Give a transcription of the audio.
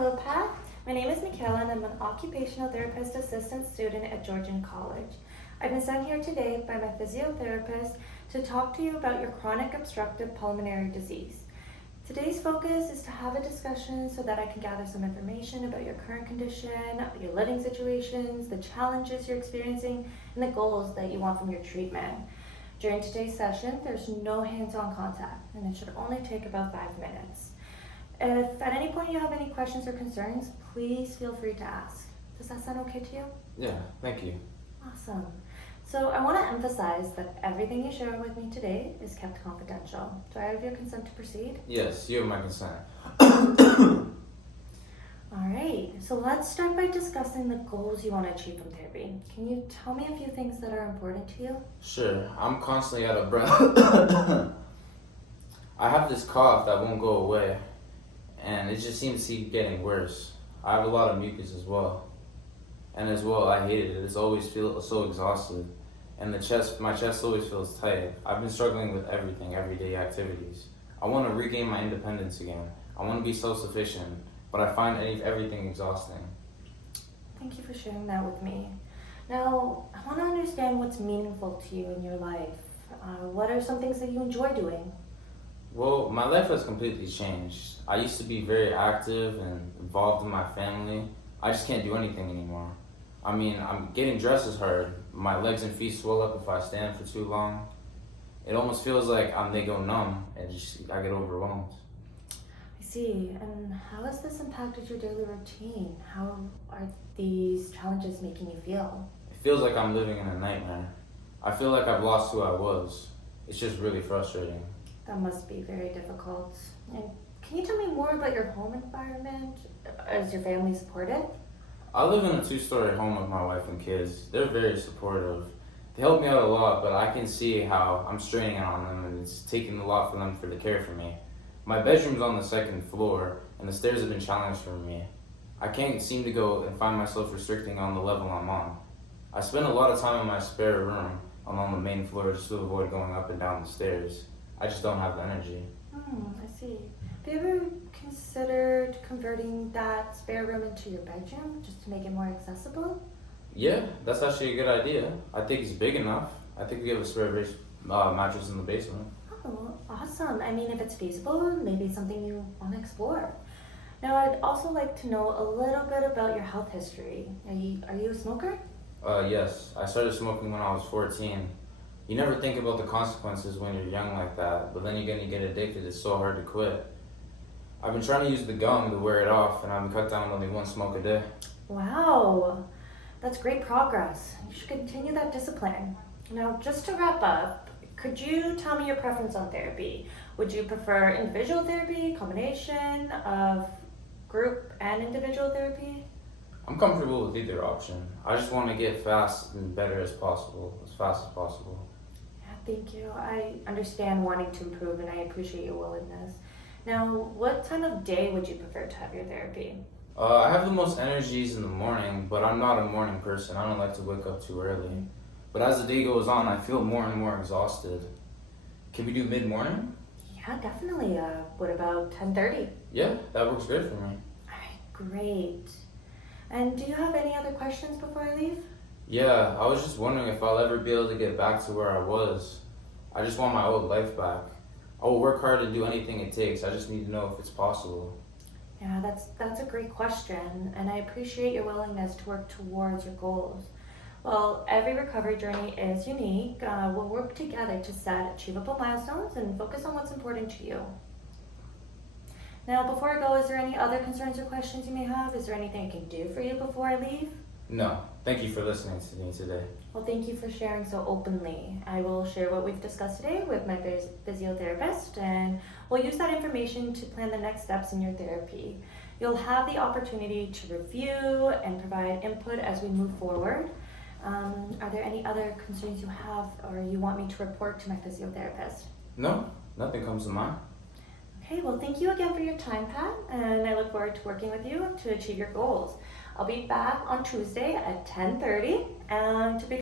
Hello, Pat. My name is Michaela and I'm an occupational therapist assistant student at Georgian College. I've been sent here today by my physiotherapist to talk to you about your chronic obstructive pulmonary disease. Today's focus is to have a discussion so that I can gather some information about your current condition, your living situations, the challenges you're experiencing, and the goals that you want from your treatment. During today's session, there's no hands-on contact, and it should only take about 5 minutes. If at any point you have any questions or concerns, please feel free to ask. Does that sound okay to you? Yeah, thank you. Awesome. So I want to emphasize that everything you share with me today is kept confidential. Do I have your consent to proceed? Yes, you have my consent. All right, so let's start by discussing the goals you want to achieve from therapy. Can you tell me a few things that are important to you? Sure, I'm constantly out of breath. I have this cough that won't go away, and it just seems to keep getting worse. I have a lot of mucus as well. And as well, I hate it. It's always feel so exhausted. And my chest always feels tight. I've been struggling with everything, everyday activities. I want to regain my independence again. I want to be self-sufficient, but I find everything exhausting. Thank you for sharing that with me. Now, I want to understand what's meaningful to you in your life. What are some things that you enjoy doing? Well, my life has completely changed. I used to be very active and involved in my family. I just can't do anything anymore. I mean, I'm getting dressed is hard. My legs and feet swell up if I stand for too long. It almost feels like they go numb and I get overwhelmed. I see. And how has this impacted your daily routine? How are these challenges making you feel? It feels like I'm living in a nightmare. I feel like I've lost who I was. It's just really frustrating. That must be very difficult. And can you tell me more about your home environment? Is your family supportive? I live in a 2-story home with my wife and kids. They're very supportive. They help me out a lot, but I can see how I'm straining on them and it's taking a lot for them to care for me. My bedroom's on the 2nd floor and the stairs have been challenged for me. I can't seem to go and find myself restricting on the level I'm on. I spend a lot of time in my spare room. I'm on the main floor just to avoid going up and down the stairs. I just don't have the energy. I see. Have you ever considered converting that spare room into your bedroom just to make it more accessible? Yeah, that's actually a good idea. I think it's big enough. I think we have a spare mattress in the basement. Oh, awesome. I mean, if it's feasible, maybe it's something you want to explore. Now, I'd also like to know a little bit about your health history. Are you a smoker? Yes. I started smoking when I was 14. You never think about the consequences when you're young like that, but then you get addicted. It's so hard to quit. I've been trying to use the gum to wear it off, and I've cut down to only 1 smoke a day. Wow, that's great progress. You should continue that discipline. Now, just to wrap up, could you tell me your preference on therapy? Would you prefer individual therapy, combination of group and individual therapy? I'm comfortable with either option. I just want to get fast and better as fast as possible. Yeah, thank you. I understand wanting to improve and I appreciate your willingness. Now, what time of day would you prefer to have your therapy? I have the most energies in the morning, but I'm not a morning person. I don't like to wake up too early. But as the day goes on, I feel more and more exhausted. Can we do mid-morning? Yeah, definitely. What about 10:30? Yeah, that works great for me. All right, great. And do you have any other questions before I leave? Yeah, I was just wondering if I'll ever be able to get back to where I was. I just want my old life back. I will work hard and do anything it takes. I just need to know if it's possible. Yeah, that's a great question, and I appreciate your willingness to work towards your goals. Well, every recovery journey is unique. We'll work together to set achievable milestones and focus on what's important to you. Now, before I go, is there any other concerns or questions you may have? Is there anything I can do for you before I leave? No, thank you for listening to me today. Well, thank you for sharing so openly. I will share what we've discussed today with my physiotherapist, and we'll use that information to plan the next steps in your therapy. You'll have the opportunity to review and provide input as we move forward. Are there any other concerns you have or you want me to report to my physiotherapist? No, nothing comes to mind. Okay, well, thank you again for your time, Pat, and I look forward to working with you to achieve your goals. I'll be back on Tuesday at 10:30, and to be